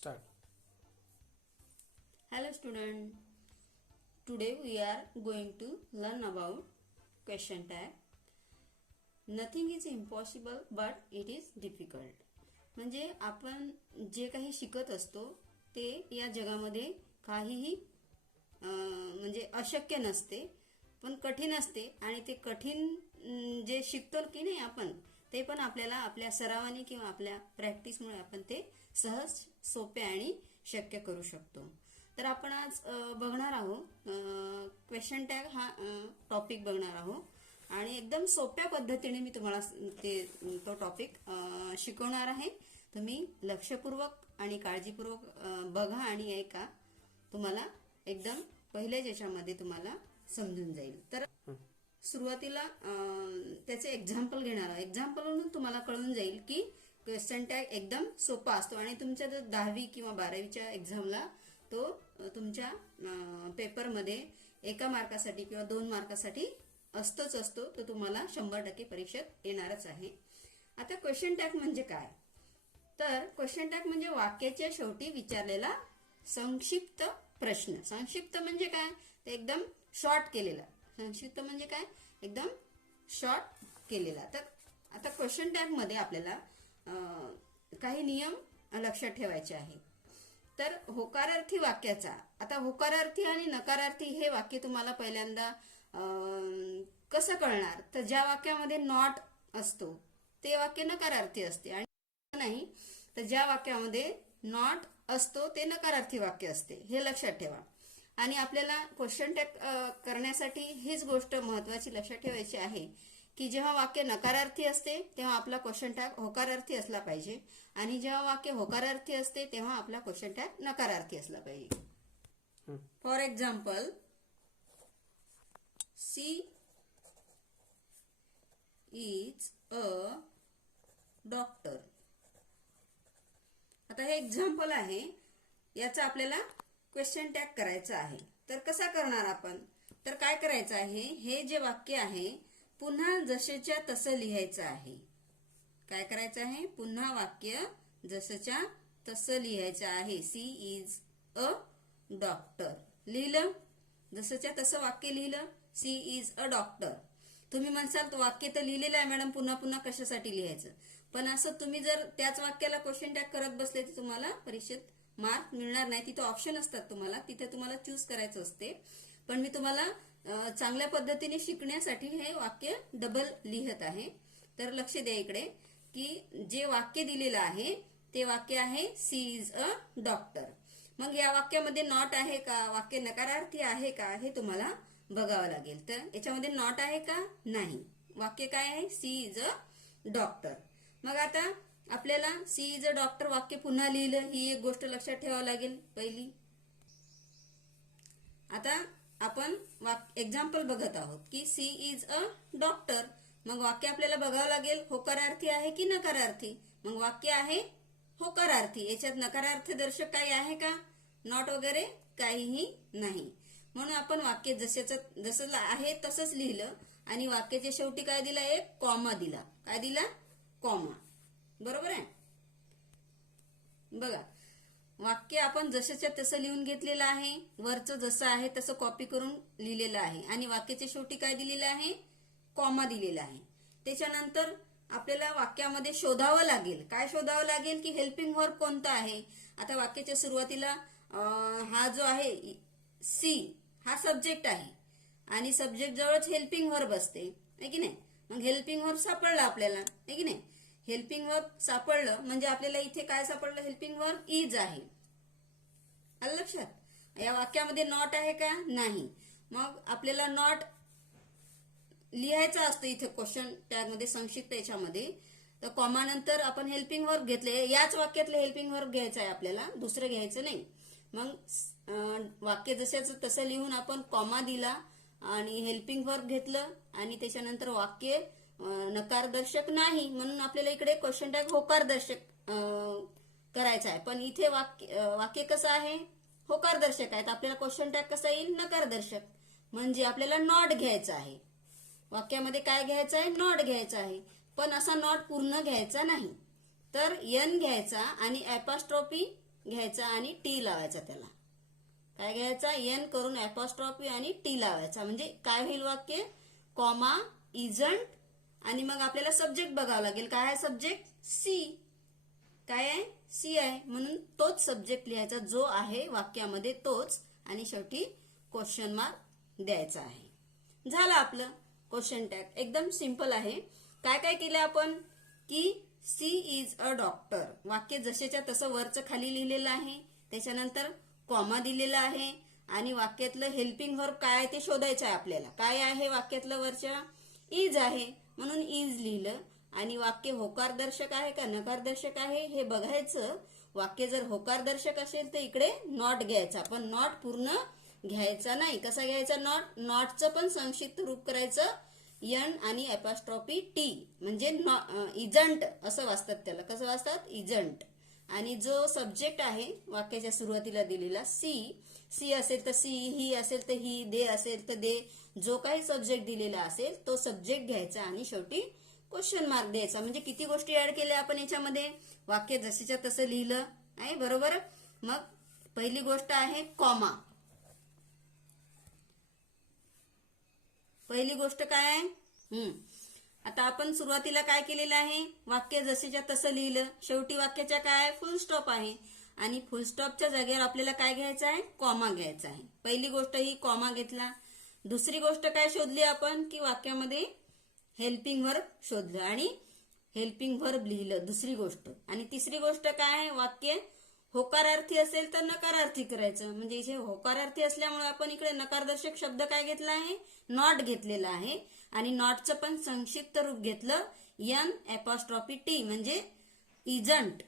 Start. Hello student, today we are going to learn about question tag. Nothing is impossible but it is difficult. म्हणजे आपण जे काही शिकत असतो ते या जगामध्ये काहीही म्हणजे अशक्य नसते, पण कठीण असते. आणि ते कठीण जे शिकतो की नाही आपण, ते पण आपल्याला आपल्या सरावाने किंवा आपल्या प्रॅक्टिसमुळे आपण ते सहज सोपे आणि शक्य करू शकतो. तर आपण आज बघणार आहोत क्वेश्चन टॅग हा टॉपिक बघणार आहोत आणि एकदम सोप्या पद्धतीने मी तुम्हाला तो टॉपिक शिकवणार आहे. तुम्ही लक्षपूर्वक आणि काळजीपूर्वक बघा आणि ऐका, तुम्हाला एकदम पहिल्याच याच्यामध्ये तुम्हाला समजून जाईल. तर सुरुवातीला त्याचे एक्झाम्पल घेणार आहे. एक्झाम्पलवरून तुम्हाला कळून जाईल की क्वेश्चन टॅग एकदम सोपा असतो आणि तुमच्या जर 10वी किंवा 12वीच्या एक्झामला तो तुमच्या पेपरमध्ये 1 मार्कासाठी किंवा 2 मार्कासाठी असतोच असतो. तो तुम्हाला 100% परीक्षेत येणारच आहे. आता क्वेश्चन टॅग म्हणजे काय? तर क्वेश्चन टॅग म्हणजे वाक्याच्या शेवटी विचारलेला संक्षिप्त प्रश्न. संक्षिप्त म्हणजे काय? ते एकदम शॉर्ट केलेला. संक्षिप्त म्हणजे काय? एकदम शॉर्ट केलेला. तर आता क्वेश्चन टॅग मध्ये आपल्याला काही नियम लक्षात ठेवायचे आहेत. तर होकारार्थी वाक्याचा, आता होकारार्थी आणि नकारार्थी हे वाक्य तुम्हाला पहिल्यांदा कसं कळणार? तर ज्या वाक्यामध्ये नॉट असतो ते वाक्य नकारार्थी असते, आणि नाही तर ज्या वाक्यामध्ये नॉट असतो ते नकारार्थी वाक्य असते. हे लक्षात ठेवा. आणि आपल्याला क्वेश्चन टॅग करण्यासाठी हीच गोष्ट महत्वाची लक्षात ठेवायची आहे की जेव्हा वाक्य नकारार्थी असते तेव्हा आपला क्वेश्चन टॅग होकारार्थी असला पाहिजे, आणि जेव्हा वाक्य होकारार्थी असते तेव्हा आपला क्वेश्चन टॅग नकारार्थी असला पाहिजे. For example, she is a doctor. आता हे एक्झाम्पल आहे, याचा आपल्याला क्वेश्चन टॅग करायचा आहे. तर कसा करणार आपण? तर काय करायचं आहे, हे जे वाक्य आहे पुन्हा जसेच्या तसं लिहायचं आहे. काय करायचं आहे? पुन्हा वाक्य जसंच्या तसं लिहायचं आहे. सी इज अ डॉक्टर लिहिलं, जसंच्या तसं वाक्य लिहिलं. She is a doctor. तुम्ही म्हणसाल तो वाक्य तर लिहिलेलं आहे मॅडम, पुन्हा पुन्हा कशासाठी लिहायचं? पण असं तुम्ही जर त्याच वाक्याला क्वेश्चन टॅग करत बसले तर तुम्हाला परीक्षेत मार्क मिळणार नाही. तिथे ऑप्शन असतात तुम्हाला, तिथे तुम्हाला चूज करायचं असते. पण मी तुम्हाला चांगल्या पद्धतीने शिकण्यासाठी हे वाक्य डबल लिहत आहे. तर लक्ष द्या इकडे की जे वाक्य दिलेलं आहे ते वाक्य आहे सी इज अ डॉक्टर. मग या वाक्यामध्ये नॉट आहे का? वाक्य नकारार्थी आहे का? हे तुम्हाला बघावं लागेल. तर याच्यामध्ये नॉट आहे का? नाही. वाक्य काय आहे? She is a doctor. मग आता आपल्याला सी इज अ डॉक्टर वाक्य पुन्हा लिहिलं, ही एक गोष्ट लक्षात ठेवावी लागेल पहिली. आता आपण एक्झाम्पल बघत आहोत की सी इज अ डॉक्टर. मग वाक्य आपल्याला बघावं लागेल होकारार्थी आहे की नकारार्थी. मग वाक्य आहे होकारार्थी. याच्यात नकारार्थ दर्शक काही आहे का? नॉट वगैरे काहीही नाही. म्हणून आपण वाक्य जसं आहे तसंच लिहिलं आणि वाक्याच्या शेवटी काय दिला? एक कॉमा दिला. काय दिला? कॉमा. बरोबर आहे? बघा, वाक्य आपण जसंच्या तसं लिहून घेतलेलं आहे. वरचं जसं आहे तसं कॉपी करून लिहिलेलं आहे आणि वाक्याच्या शेवटी काय दिलेलं आहे? कॉमा दिलेला आहे. त्याच्यानंतर आपल्याला वाक्यामध्ये शोधावं लागेल. काय शोधावं लागेल? की हेल्पिंग वर्ब कोणता आहे. आता वाक्याच्या सुरुवातीला हा जो आहे सी हा सब्जेक्ट आहे आणि सब्जेक्ट जवळच हेल्पिंग वर्ब असते, आहे की नाही? मग हेल्पिंग वर्ब सापडला आपल्याला, आहे की नाही? हेल्पिंग वर्ब सापडलं म्हणजे आपल्याला इथे काय सापडलं? हेल्पिंग वर्ब इज आहे. आलं लक्षात? या वाक्यामध्ये नॉट आहे का? नाही. मग आपल्याला नॉट लिहायचा असतो इथे क्वेश्चन टॅग मध्ये संक्षिप्त याच्यामध्ये. तर कॉमा नंतर आपण हेल्पिंग वर्ब घेतले, याच वाक्यातलं हेल्पिंग वर्ब घ्यायचं आहे आपल्याला, दुसरं घ्यायचं नाही. मग वाक्य जसं तसं लिहून आपण कॉमा दिला आणि हेल्पिंग वर्ब घेतलं आणि त्याच्यानंतर वाक्य नकारदर्शक नाही म्हणून आपल्याला इकडे क्वेश्चन टॅग होकारदर्शक करायचा आहे. पण इथे वाक्य कसं आहे? होकारदर्शक आहे. तर आपल्याला क्वेश्चन टॅग कसा येईल? नकारदर्शक. म्हणजे आपल्याला नॉट घ्यायचा आहे. वाक्यामध्ये काय घ्यायचं आहे? नॉट घ्यायचा आहे. पण असा नॉट पूर्ण घ्यायचा नाही. तर एन घ्यायचा आणि ॲपॉस्ट्रॉफी घ्यायचा आणि टी लावायचा. त्याला काय घ्यायचा, एन करून अपॉस्ट्रॉफी आणि टी लावायचा. म्हणजे काय होईल वाक्य, कॉमा इजंट आणि मग आपल्याला सब्जेक्ट बघावं लागेल. काय आहे सब्जेक्ट, सी. काय आहे, सी आहे. म्हणून तोच सब्जेक्ट लिहायचा जो आहे वाक्यामध्ये तोच, आणि शेवटी क्वेश्चन मार्क द्यायचा आहे. झालं आपलं क्वेश्चन टॅग. एकदम सिंपल आहे. काय काय केलं आपण, की सी इज अ डॉक्टर, वाक्य जसेच्या तसं वरचं खाली लिहिलेलं आहे. त्याच्यानंतर कॉमा दिलेला आहे आणि वाक्यातलं हेल्पिंग व्हर्ब काय आहे ते शोधायचं आहे आपल्याला. काय आहे वाक्यातलं वरच्या, इज आहे, म्हणून इज लिहिलं. आणि वाक्य होकारदर्शक आहे का नकारदर्शक आहे हे बघायचं. वाक्य जर होकारदर्शक असेल तर इकडे नॉट घ्यायचा, पण नॉट पूर्ण घ्यायचा नाही. कसा घ्यायचा नॉट, नॉटचं पण संक्षिप्त रूप करायचं एन आणि अपॉस्ट्रॉफी टी, म्हणजे इजंट असं वाचतात त्याला. कसं वाचतात, इजंट. आणि जो सब्जेक्ट आहे वाक्याच्या सुरुवातीला दिलेला सी असेल तर सी, ही असेल तर ही, दे असेल तर दे, जो काही सब्जेक्ट दिलेला असेल तो सब्जेक्ट घ्यायचा आणि शेवटी क्वेश्चन मार्क द्यायचा. म्हणजे किती गोष्टी ऍड केल्या आपण याच्यामध्ये, वाक्य जसेच्या तसं लिहिलं आहे, बरोबर. मग पहिली गोष्ट आहे कॉमा. पहिली गोष्ट काय आहे, आता आपण सुरुवातीला काय केलेलं आहे, वाक्य जसेच्या तसं लिहिलं. शेवटी वाक्याच्या काय, फुल स्टॉप आहे. आणि फुल स्टॉपच्या जागेवर आपल्याला काय घ्यायचं आहे, कॉमा घ्यायचा आहे. पहिली गोष्ट ही कॉमा घेतला. दुसरी गोष्ट काय शोधली आपण, की वाक्यामध्ये हेल्पिंग व्हर्ब शोधलं आणि हेल्पिंग व्हर्ब लिहिलं, दुसरी गोष्ट. आणि तिसरी गोष्ट काय, वाक्य होकारार्थी असेल तर नकारार्थी करायचं. म्हणजे इथे होकारार्थी असल्यामुळे आपण इकडे नकारदर्शक शब्द काय घेतला आहे, नॉट घेतलेला आहे. आणि नॉटचं पण संक्षिप्त रूप घेतलं एन अपॉस्ट्रॉफी टी, म्हणजे इजंट.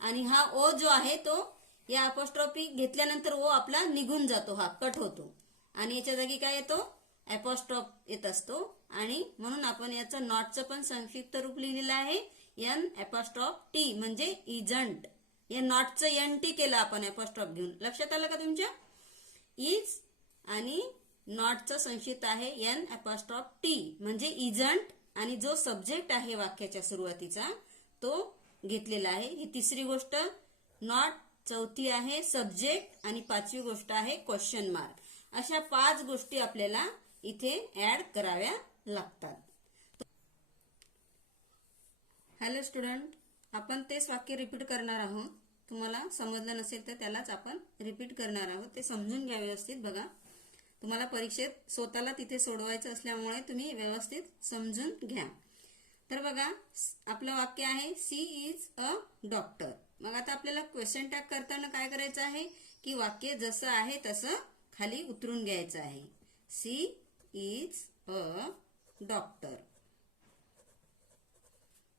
आणि हा ओ जो आहे तो या अपॉस्ट्रॉफी घेतल्यानंतर ओ आपला निघून जातो, हा कट होतो. आणि याच्या जागी काय येतो, अपॉस्ट्रॉफ येत असतो. आणि म्हणून आपण याचं नॉटचं पण संक्षिप्त रूप लिहिलेलं आहे एन अपॉस्ट्रॉफ टी, म्हणजे इजंट. या नॉटचं एन टी केलं आपण अपॉस्ट्रॉफ घेऊन. लक्षात आलं का तुमच्या, इज आणि नॉटचं संक्षिप्त आहे एन अपॉस्ट्रॉफ टी, म्हणजे इजंट. आणि जो सब्जेक्ट आहे वाक्याच्या सुरुवातीचा तो घेतलेला आहे. ही तिसरी गोष्ट नॉट, चौथी आहे सब्जेक्ट आणि पाचवी गोष्ट आहे क्वेश्चन मार्क. अशा 5 गोष्टी आपल्याला इथे ऍड कराव्या लागतात. हॅलो स्टुडंट, आपण तेच वाक्य रिपीट करणार आहोत. तुम्हाला समजलं नसेल तर त्यालाच आपण रिपीट करणार आहोत. ते समजून घ्या व्यवस्थित. बघा, तुम्हाला परीक्षेत स्वतःला तिथे सोडवायचं असल्यामुळे तुम्ही व्यवस्थित समजून घ्या. तर बघा, आपलं वाक्य आहे सी इज अ डॉक्टर. मग आता आपल्याला क्वेश्चन टॅग करताना काय करायचं आहे, की वाक्य जसं आहे तसं खाली उतरून घ्यायचं आहे. सी इज अ डॉक्टर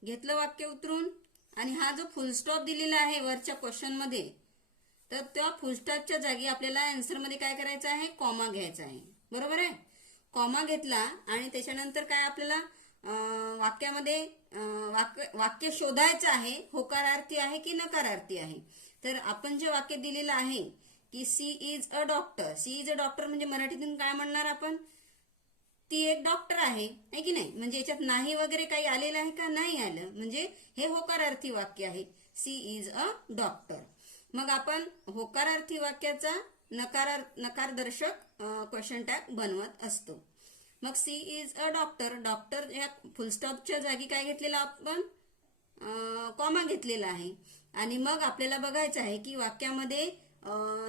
घेतलं वाक्य उतरून. आणि हा जो फुलस्टॉप दिलेला आहे वरच्या क्वेश्चन मध्ये, तर त्या फुलस्टॉपच्या जागी आपल्याला आन्सर मध्ये काय करायचं आहे, कॉमा घ्यायचा आहे. बरोबर आहे. कॉमा घेतला आणि त्याच्यानंतर काय आपल्याला वाक्यामध्ये वाक्य शोधायचं आहे, होकारार्थी आहे की नकारार्थी आहे. तर आपण जे वाक्य दिलेलं आहे की she is a doctor, she is a doctor म्हणजे मराठीतून काय म्हणणार आपण, ती एक डॉक्टर आहे की नाही. म्हणजे याच्यात नाही वगैरे काही आलेलं आहे का, नाही आलं, म्हणजे हे होकारार्थी वाक्य आहे, सी इज अ डॉक्टर. मग आपण होकारार्थी वाक्याचा नकारदर्शक क्वेश्चन टॅग बनवत असतो. मग she is a doctor, doctor या फुलस्टॉपच्या जागी काय घेतलेला आपण, कॉमा घेतलेला आहे. आणि मग आपल्याला बघायचं आहे की वाक्यामध्ये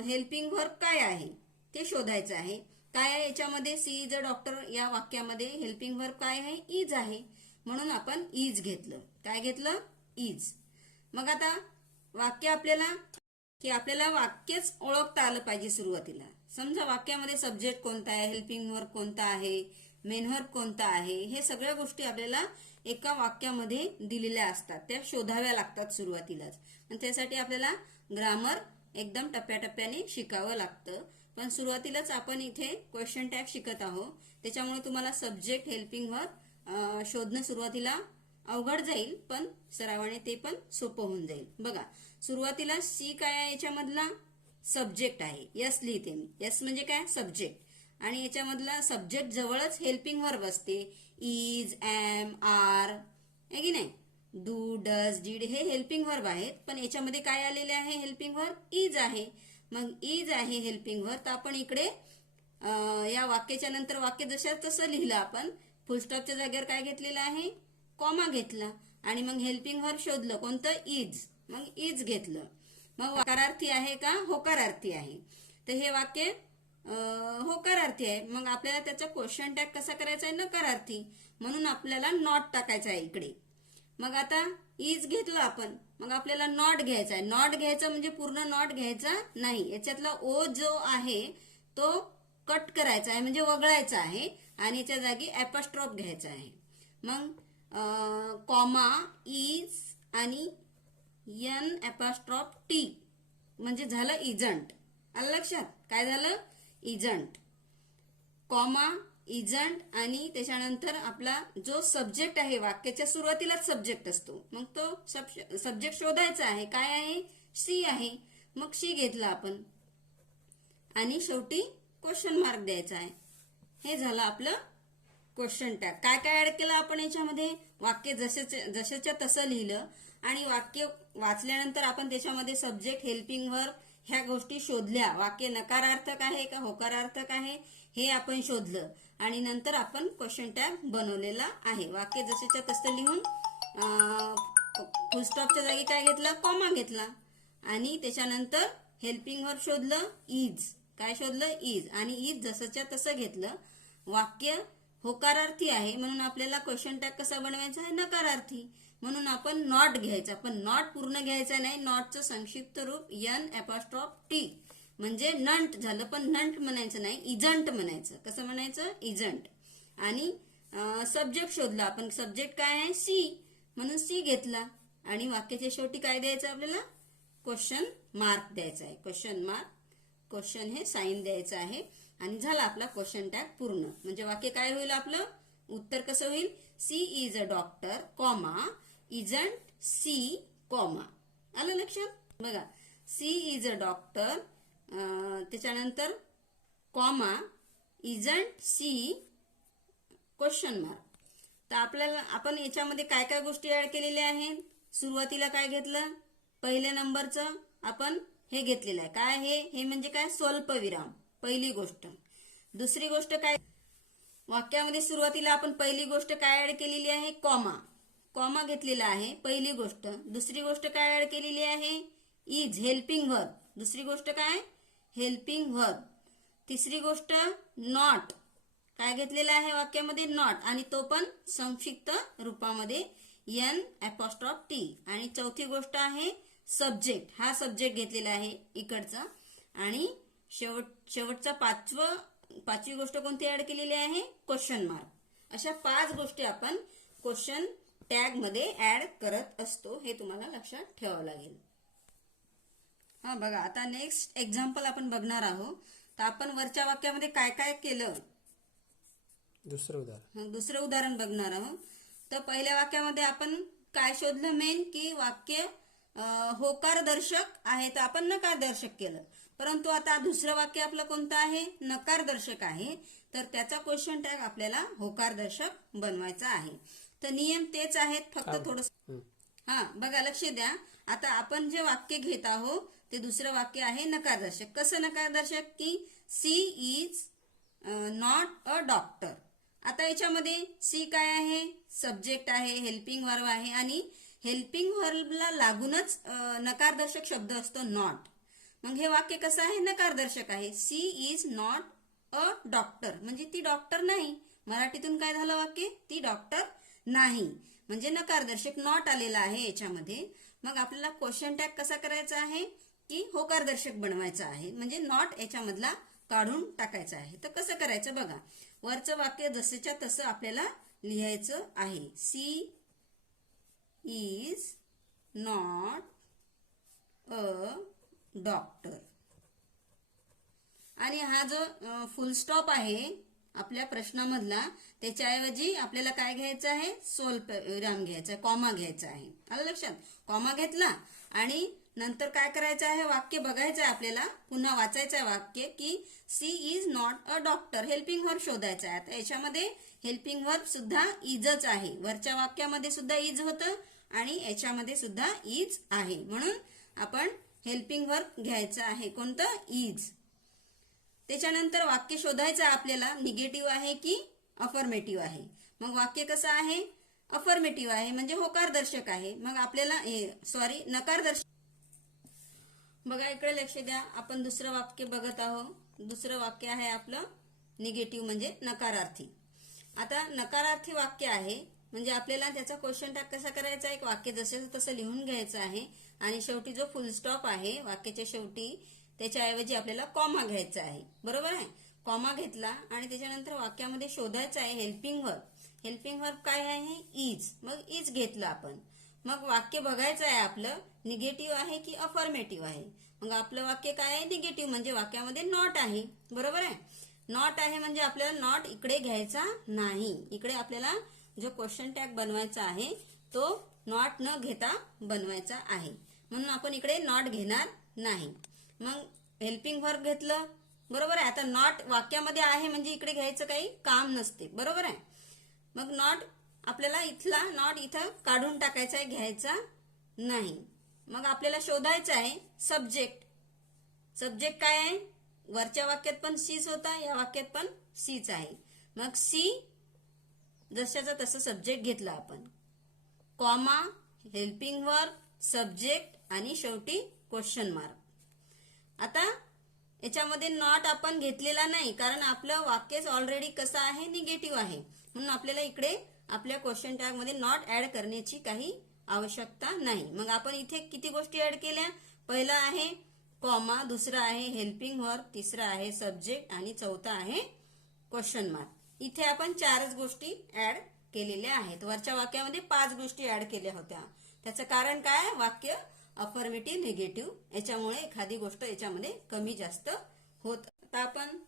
हेल्पिंग व्हर्ब काय आहे ते शोधायचं आहे. काय आहे याच्यामध्ये, सी इज अ डॉक्टर या वाक्यामध्ये हेल्पिंग व्हर्ब काय आहे, इज आहे. म्हणून आपण इज घेतलं. काय घेतलं, इज. मग आता वाक्य आपल्याला वाक्यच ओळखता आलं पाहिजे सुरुवातीला. समजा वाक्यामध्ये सब्जेक्ट कोणता आहे, हेल्पिंग व्हर्ब कोणता आहे, मेन व्हर्ब कोणता आहे, हे सगळ्या गोष्टी आपल्याला एका वाक्यामध्ये दिलेल्या असतात, त्या शोधाव्या लागतात सुरुवातीलाच. आणि त्यासाठी आपल्याला ग्रामर एकदम टप्प्याटप्प्याने शिकावं लागतं. पण सुरुवातीलाच आपण इथे क्वेश्चन टॅग शिकत आहोत, त्याच्यामुळे तुम्हाला सब्जेक्ट, हेल्पिंग व्हर्ब शोधणं सुरुवातीला अवघड जाईल, पण सरावाने ते पण सोपं होऊन जाईल. बघा, सुरुवातीला सी काय आहे, याच्यामधला सब्जेक्ट आहे, यस लिहिते मी. यस म्हणजे काय, सब्जेक्ट. आणि याच्यामधला सब्जेक्ट जवळच हेल्पिंग व्हर्ब असते, इज, एम, आर, आहे की नाही. डू, डज, डीड हे हेल्पिंग वर्ब आहेत, पण याच्यामध्ये काय आलेले आहे? हेल्पिंग वर्ब इज आहे. मग इज आहे हेल्पिंग वर्ब, तर आपण इकडे या वाक्याच्या नंतर वाक्य जशा तसं लिहिलं आपण. फुलस्टॉपच्या जागेवर काय घेतलेलं आहे? कॉमा घेतला. आणि मग हेल्पिंग वर्ब शोधलं कोणतं? इज. मग इज घेतलं. मग होकारार्थी आहे का? होकारार्थी आहे. तर हे वाक्य होकारार्थी आहे. मग आपल्याला त्याचा क्वेश्चन टॅग कसा करायचा आहे? नकारार्थी. म्हणून आपल्याला नॉट टाकायचा आहे इकडे. मग आता इज घेतलं आपण, मग आपल्याला नॉट घ्यायचा आहे. नॉट घ्यायचं म्हणजे पूर्ण नॉट घ्यायचा नाही, याच्यातला ओ जो आहे तो कट करायचा आहे म्हणजे वगळायचा आहे आणि याच्या जागी ॲपॉस्ट्रॉफ घ्यायचा आहे. मग कॉमा इज आणि एन ॲपॉस्ट्रॉफ टी म्हणजे झालं इजंट. आलं लक्षात? काय झालं? इजंट. कॉमा इजंट आणि त्याच्यानंतर आपला जो सब्जेक्ट आहे, वाक्याच्या सुरुवातीलाच सब्जेक्ट असतो, मग तो सब्जेक्ट शोधायचा आहे. काय आहे? सी आहे. मग सी घेतला आपण आणि शेवटी क्वेश्चन मार्क द्यायचा आहे. हे झालं आपलं क्वेश्चन टॅग. काय काय ऍड केलं आपण याच्यामध्ये? वाक्य जशाच्या तसं लिहिलं आणि वाक्य वाचल्यानंतर आपण त्याच्यामध्ये सब्जेक्ट, हेल्पिंग वर्ब ह्या गोष्टी शोधल्या. वाक्य नकारार्थक आहे का होकारार्थक आहे हे आपण शोधलं आणि नंतर आपण क्वेश्चन टॅग बनवलेला आहे. वाक्य जशाच्या तसं लिहून फुलस्टॉपच्या जागी काय घेतला? कॉमा घेतला आणि त्याच्यानंतर हेल्पिंग वर्ब शोधलं इज. काय शोधलं? इज. आणि इज जसंच्या तसं घेतलं. वाक्य होकारार्थी आहे म्हणून आपल्याला क्वेश्चन टॅग कसा बनवायचा आहे? नकारार्थी. म्हणून आपण नॉट घ्यायचा, पण नॉट पूर्ण घ्यायचा नाही. नॉटचं संक्षिप्त रूप एन ॲपॉस्ट्रॉफ टी म्हणजे नंट झालं, पण नंट म्हणायचं नाही, इजंट म्हणायचं. कसं म्हणायचं? इजंट. आणि सब्जेक्ट शोधला आपण. सब्जेक्ट काय आहे? सी. म्हणून सी घेतला आणि वाक्याच्या शेवटी काय द्यायचं आपल्याला? क्वेश्चन मार्क द्यायचा आहे. क्वेश्चन मार्क, क्वेश्चन हे साईन द्यायचं आहे आणि झाला आपला क्वेश्चन टॅग पूर्ण. म्हणजे वाक्य काय होईल आपलं? उत्तर कसं होईल? She is a doctor, comma isn't she, comma. आलं लक्षात? बघा, सी इज अ डॉक्टर, त्याच्यानंतर comma isn't she, question mark. तर आपल्याला आपण याच्यामध्ये काय काय गोष्टी ऍड केलेल्या आहेत? सुरुवातीला काय घेतलं? पहिल्या नंबरचं आपण हे घेतलेलं आहे. काय हे म्हणजे काय? स्वल्पविराम, पहिली गोष्ट. दुसरी गोष्ट काय? वाक्यामध्ये सुरुवातीला आपण पहिली गोष्ट काय ऍड केलेली आहे? कॉमा. कॉमा घेतलेला आहे, पहिली गोष्ट. दुसरी गोष्ट काय ऍड केलेली आहे? Is, helping verb. दुसरी गोष्ट काय? Helping verb. तिसरी गोष्ट नॉट. काय घेतलेलं आहे वाक्यामध्ये? नॉट. आणि तो पण संक्षिप्त रूपामध्ये एन ॲपॉस्ट्रॉफ टी. आणि चौथी गोष्ट आहे सब्जेक्ट. हा सब्जेक्ट घेतलेला आहे इकडचा. आणि शेवटचा पाचवी गोष्ट कोणती ऍड केलेली आहे? Question mark. अशा 5 गोष्टी आपण क्वेश्चन टॅग मध्ये ऍड करत असतो. हे तुम्हाला लक्षात ठेवावं लागेल. हा बघा, आता नेक्स्ट एक्झाम्पल आपण बघणार आहोत. तर आपण वरच्या वाक्यामध्ये काय काय केलं? दुसरं उदाहरण बघणार आहोत. तर पहिल्या वाक्यामध्ये आपण काय शोधलं? मेन की वाक्य होकारदर्शक आहे तर आपण नकारदर्शक केलं. परंतु आता दुसरं वाक्य आपलं कोणतं आहे? नकारदर्शक आहे. तर त्याचा क्वेश्चन टॅग आपल्याला होकारदर्शक बनवायचा आहे. तर नियम तेच आहेत, फक्त थोडस बघा, लक्ष द्या. आता आपण जे वाक्य घेत आहोत ते दुसरं वाक्य आहे नकारदर्शक. कसं नकारदर्शक? की she is not a doctor. आता याच्यामध्ये सी काय आहे? सब्जेक्ट आहे, हेल्पिंग वर्ब आहे आणि हेल्पिंग वर्बला लागूनच नकारदर्शक शब्द असतो नॉट. मग हे वाक्य कसं आहे? नकारदर्शक आहे. She is not a doctor म्हणजे ती डॉक्टर नाही. मराठीतून काय झालं वाक्य? ती डॉक्टर नाही. म्हणजे नकारदर्शक नॉट आलेला आहे याच्यामध्ये. मग आपल्याला क्वेश्चन टॅग कसा करायचा आहे? की होकारदर्शक बनवायचा आहे. म्हणजे नॉट याच्यामधला काढून टाकायचा आहे. तर कसं करायचं बघा. वरचं वाक्य जसंच्या तसं आपल्याला लिहायचं आहे. She is not a doctor. आणि हा जो फुल स्टॉप आहे आपल्या प्रश्नामधला, त्याच्याऐवजी आपल्याला काय घ्यायचं आहे? स्वल्पविराम घ्यायचा आहे, कॉमा घ्यायचा आहे. आलं लक्षात? कॉमा घेतला आणि नंतर काय करायचं आहे? वाक्य बघायचं आहे आपल्याला, पुन्हा वाचायचं आहे वाक्य की she is not a doctor. Helping verb शोधायचा आहे. आता याच्यामध्ये हेल्पिंग वर्ब सुद्धा इजच आहे. वरच्या वाक्यामध्ये सुद्धा इज होतं आणि याच्यामध्ये सुद्धा इज आहे, म्हणून आपण हेल्पिंग वर्ब घ्यायचं आहे. कोणतं? इज. त्याच्यानंतर वाक्य शोधायचं आपल्याला, निगेटिव्ह आहे की अफर्मेटिव्ह आहे. मग वाक्य कसं आहे? अफर्मेटिव्ह आहे, म्हणजे होकारदर्शक आहे. मग आपल्याला नकारदर्शक. बघा इकडे लक्ष द्या, आपण दुसरं वाक्य बघत आहोत. दुसरं वाक्य आहे आपलं निगेटिव्ह म्हणजे नकारार्थी. आता नकारार्थी वाक्य आहे म्हणजे आपल्याला त्याचा क्वेश्चन टॅग कसा करायचा? एक वाक्य जसं तसं लिहून घ्यायचं आहे आणि शेवटी जो फुल स्टॉप आहे वाक्याच्या शेवटी त्याच्याऐवजी आपल्याला कॉमा घ्यायचा आहे. बरोबर आहे? कॉमा घेतला आणि त्याच्यानंतर वाक्यामध्ये शोधायचं आहे हेल्पिंग वर्ब. हेल्पिंग वर्ब काय आहे? इज. मग इज घेतलं आपण. मग वाक्य बघायचं आहे आपलं निगेटिव्ह आहे की अफर्मेटिव्ह आहे. मग आपलं वाक्य काय आहे? निगेटिव्ह, म्हणजे वाक्यामध्ये नॉट आहे. बरोबर आहे? नॉट आहे म्हणजे आपल्याला नॉट इकडे घ्यायचा नाही. इकडे आपल्याला जो क्वेश्चन टॅग बनवायचा आहे तो नॉट न घेता बनवायचा आहे, म्हणून आपण इकडे नॉट घेणार नाही. मग हेल्पिंग वर्ब घेतलं. बरोबर आहे? आता नॉट वाक्यामध्ये आहे म्हणजे इकडे घ्यायचं काही काम नसते. बरोबर आहे? मग नॉट आपल्याला इथला नॉट इथं काढून टाकायचा आहे, घ्यायचा नाही. मग आपल्याला शोधायचं आहे सब्जेक्ट. सब्जेक्ट काय आहे? वरच्या वाक्यात पण सीच होता, या वाक्यात पण सीच आहे. मग सी जशाचा तसं सब्जेक्ट घेतला आपण. कॉमा, हेल्पिंग वर्ब, सब्जेक्ट आणि शेवटी क्वेश्चन मार्क. आता याच्यामध्ये नॉट आपण घेतलेला नाही कारण आपलं वाक्यच ऑलरेडी कसं आहे? निगेटिव्ह आहे, म्हणून आपल्याला इकडे आपल्या क्वेश्चन टॅग मध्ये नॉट ऍड करण्याची काही आवश्यकता नाही. मग आपण इथे किती गोष्टी ऍड केल्या? पहिला आहे कॉमा, दुसरा आहे हेल्पिंग वर्ब, तिसरा आहे सब्जेक्ट आणि चौथा आहे क्वेश्चन मार्क. इथे आपण 4च गोष्टी ऍड केलेल्या आहेत. वरच्या वाक्यामध्ये 5 गोष्टी ऍड केल्या होत्या. त्याचं कारण काय? वाक्य अफर्मेटिव्ह, निगेटिव्ह याच्यामुळे एखादी गोष्ट याच्यामध्ये कमी जास्त होत. आता आपण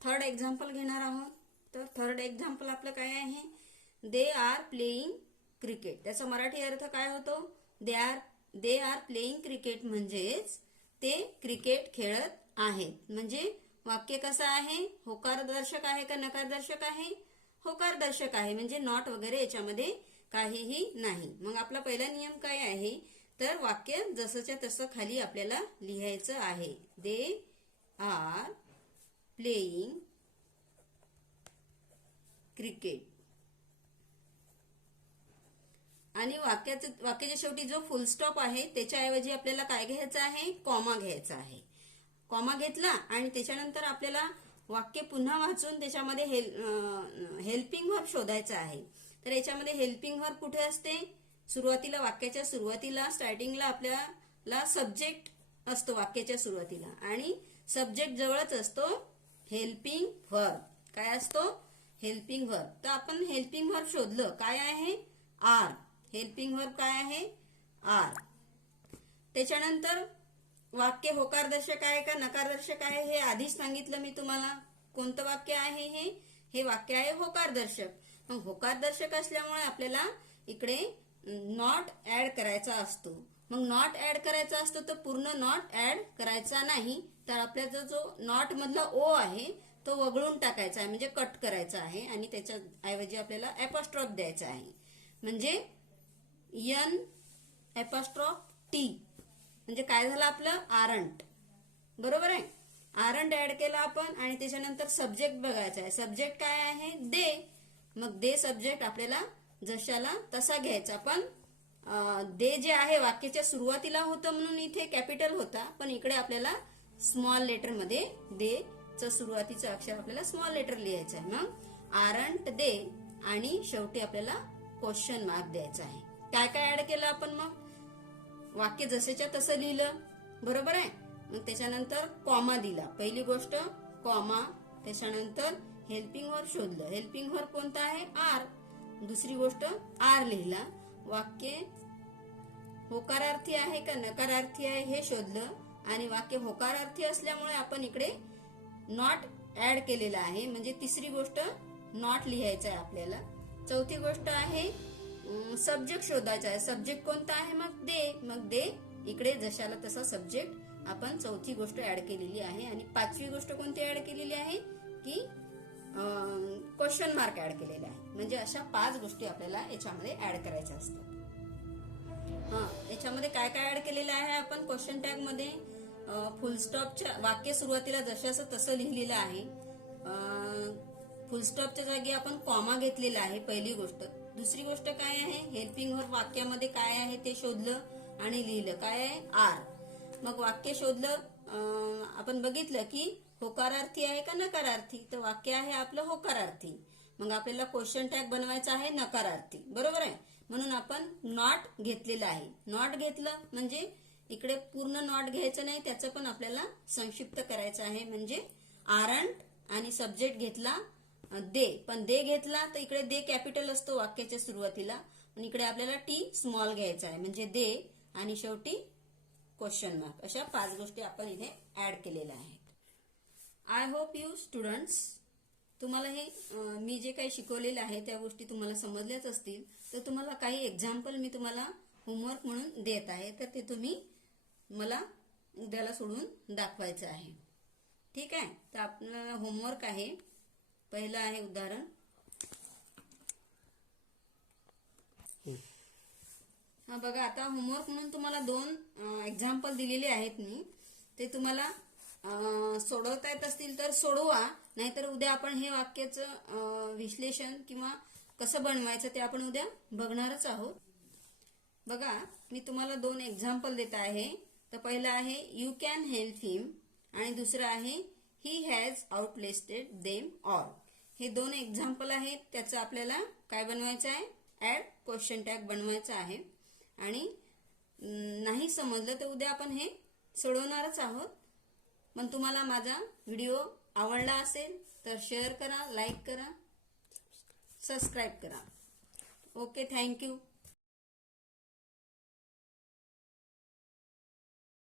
थर्ड एक्झाम्पल घेणार आहोत. तर थर्ड एक्झाम्पल आपलं काय आहे? They are playing cricket. त्याचा मराठी अर्थ काय होतो? दे आर प्लेइंग क्रिकेट म्हणजेच ते क्रिकेट खेळत आहेत. म्हणजे वाक्य कसं आहे? होकारदर्शक आहे का नकारदर्शक आहे? होकारदर्शक आहे, म्हणजे नॉट वगैरे याच्यामध्ये काहीही नाही. मग आपला पहिला नियम काय आहे? तर वाक्य जसंच्या तसं खाली आपल्याला लिहायचं आहे. दे आर प्लेइंग क्रिकेट आणि वाक्याच्या शेवटी जो फुल स्टॉप आहे त्याच्याऐवजी आपल्याला काय घ्यायचं आहे? कॉमा घ्यायचा आहे. कॉमा घेतला आणि त्याच्यानंतर आपल्याला वाक्य पुन्हा वाचून त्याच्यामध्ये हेल्पिंग वर्ब शोधायचं आहे. तर याच्यामध्ये हेल्पिंग वर्ब कुठे असते? सुरुवातीला, वाक्याच्या सुरुवातीला, स्टार्टिंगला आपल्याला सब्जेक्ट असतो वाक्याच्या सुरुवातीला आणि सब्जेक्ट जवळच असतो हेल्पिंग वर्ब. काय असतो? Helping verb. तर आपण हेल्पिंग वर्ब शोधलं. काय आहे? आर. हेल्पिंग वर्ब काय आहे? आर. त्याच्यानंतर वाक्य होकारदर्शक आहे का नकारदर्शक आहे हे आधीच सांगितलं मी तुम्हाला. कोणतं वाक्य आहे हे? हे वाक्य आहे होकारदर्शक. मग होकारदर्शक असल्यामुळे आपल्याला इकडे नॉट ऍड करायचा असतो. मग नॉट ऍड करायचा असतो तर पूर्ण नॉट ऍड करायचा नाही, तर आपल्याचा जो नॉट मधला ओ आहे तो वगळून टाकायचा आहे, म्हणजे कट करायचा आहे आणि त्याच्या ऐवजी आपल्याला ॲपॉस्ट्रॉफ द्यायचा आहे. म्हणजे एन ॲपॉस्ट्रॉफ टी म्हणजे काय झालं आपलं? आरंट. बरोबर आहे? आरंट ऍड केला आपण आणि त्याच्यानंतर सब्जेक्ट बघायचा आहे. सब्जेक्ट काय आहे? दे. मग दे सब्जेक्ट आपल्याला जशाला तसा घ्यायचा. पण दे जे आहे वाक्याच्या सुरुवातीला होतं म्हणून इथे कॅपिटल होता, पण इकडे आपल्याला स्मॉल लेटर मध्ये दे चं सुरुवातीचं अक्षर आपल्याला स्मॉल लेटर लिहायचं आहे. मग आरंट दे आणि शेवटी आपल्याला क्वेश्चन मार्क द्यायचा आहे. काय काय ऍड केलं आपण? मग वाक्य जसेच्या तसं लिहिलं. बरोबर आहे? मग त्याच्यानंतर कॉमा दिला. पहिली गोष्ट कॉमा, त्याच्यानंतर हेल्पिंग वर्ब शोधलं. हेल्पिंग वर्ब कोणता आहे? आर. दुसरी गोष्ट आर लिहिला. वाक्य होकारार्थी आहे का नकारार्थी आहे हे शोधलं आणि वाक्य होकारार्थी असल्यामुळे आपण इकडे नॉट ऍड केलेला आहे, म्हणजे तिसरी गोष्ट नॉट लिहायचा आहे आपल्याला. चौथी गोष्ट आहे सब्जेक्ट शोधायचा आहे. सब्जेक्ट कोणता आहे? मग दे. मग दे इकडे जशाला तसा सब्जेक्ट आपण चौथी गोष्ट ऍड केलेली आहे. आणि पाचवी गोष्ट कोणती ऍड केलेली आहे की क्वेश्चन मार्क ऍड केलेला आहे. म्हणजे अशा 5 गोष्टी आपल्याला याच्यामध्ये ऍड करायच्या असतात. याच्यामध्ये काय काय ऍड केलेलं आहे आपण क्वेश्चन टॅग मध्ये? फुल स्टॉपच्या वाक्य सुरुवातीला जशाचं तसं लिहिलेलं आहे. फुल स्टॉपच्या जागी आपण कॉमा घेतलेला आहे, पहिली गोष्ट. दुसरी गोष्ट काय आहे, हेल्पिंग वर्ब वाक्यामध्ये काय आहे ते शोधलं आणि लिहिलं. काय आहे? आर. मग वाक्य शोधलं, आपण बघितलं की होकारार्थी आहे का नकारार्थी, तर वाक्य आहे आपलं होकारार्थी. मग आपल्याला क्वेश्चन टॅग बनवायचा आहे नकारार्थी, बरोबर आहे. म्हणून आपण नॉट घेतलेलं आहे. नॉट घेतलं म्हणजे इकडे पूर्ण नॉट घ्यायचं नाही, त्याचं पण आपल्याला संक्षिप्त करायचं आहे. म्हणजे आरंट आणि सब्जेक्ट घेतला दे, पण दे घेतला तर इकडे दे कॅपिटल असतो वाक्याच्या सुरुवातीला, आणि इकडे आपल्याला टी स्मॉल घ्यायचा आहे. म्हणजे दे आणि शेवटी क्वेश्चन मार्क. अशा 5 गोष्टी आपण इथे ऍड केलेल्या आहेत. आय होप यू स्टुडंट्स, तुम्हाला हे मी जे काही शिकवलेलं आहे त्या गोष्टी तुम्हाला समजल्याच असतील. तर तुम्हाला काही एक्झाम्पल मी तुम्हाला होमवर्क म्हणून देत आहे, तर ते तुम्ही मला उद्याला सोडून दाखवायचं आहे. ठीक आहे. तर आपलं होमवर्क आहे. पहिलं आहे उदाहरण. हा बघा, आता होमवर्क म्हणून तुम्हाला 2 एक्झाम्पल दिलेले आहेत मी. ते तुम्हाला सोडवता येत असतील तर सोडवा, नाहीतर उद्या आपण हे वाक्याचं विश्लेषण किंवा कसं बनवायचं ते आपण उद्या बघणारच आहोत. बघा, मी तुम्हाला 2 एक्झाम्पल देत आहे. तर पहिलं आहे यू कॅन हेल्प हिम आणि दुसरं आहे ही हॅज आउटलिस्टेड देम ऑल. हे 2 एक्झाम्पल आहेत. त्याचं आपल्याला काय बनवायचं आहे? ऍड क्वेश्चन टॅग बनवायचा आहे. आणि नाही समजलं तर उद्या आपण हे सोडवणारच आहोत. पण तुम्हाला माझा व्हिडिओ आवडला असेल तर शेअर करा, लाईक करा, सबस्क्राईब करा. Okay, thank you.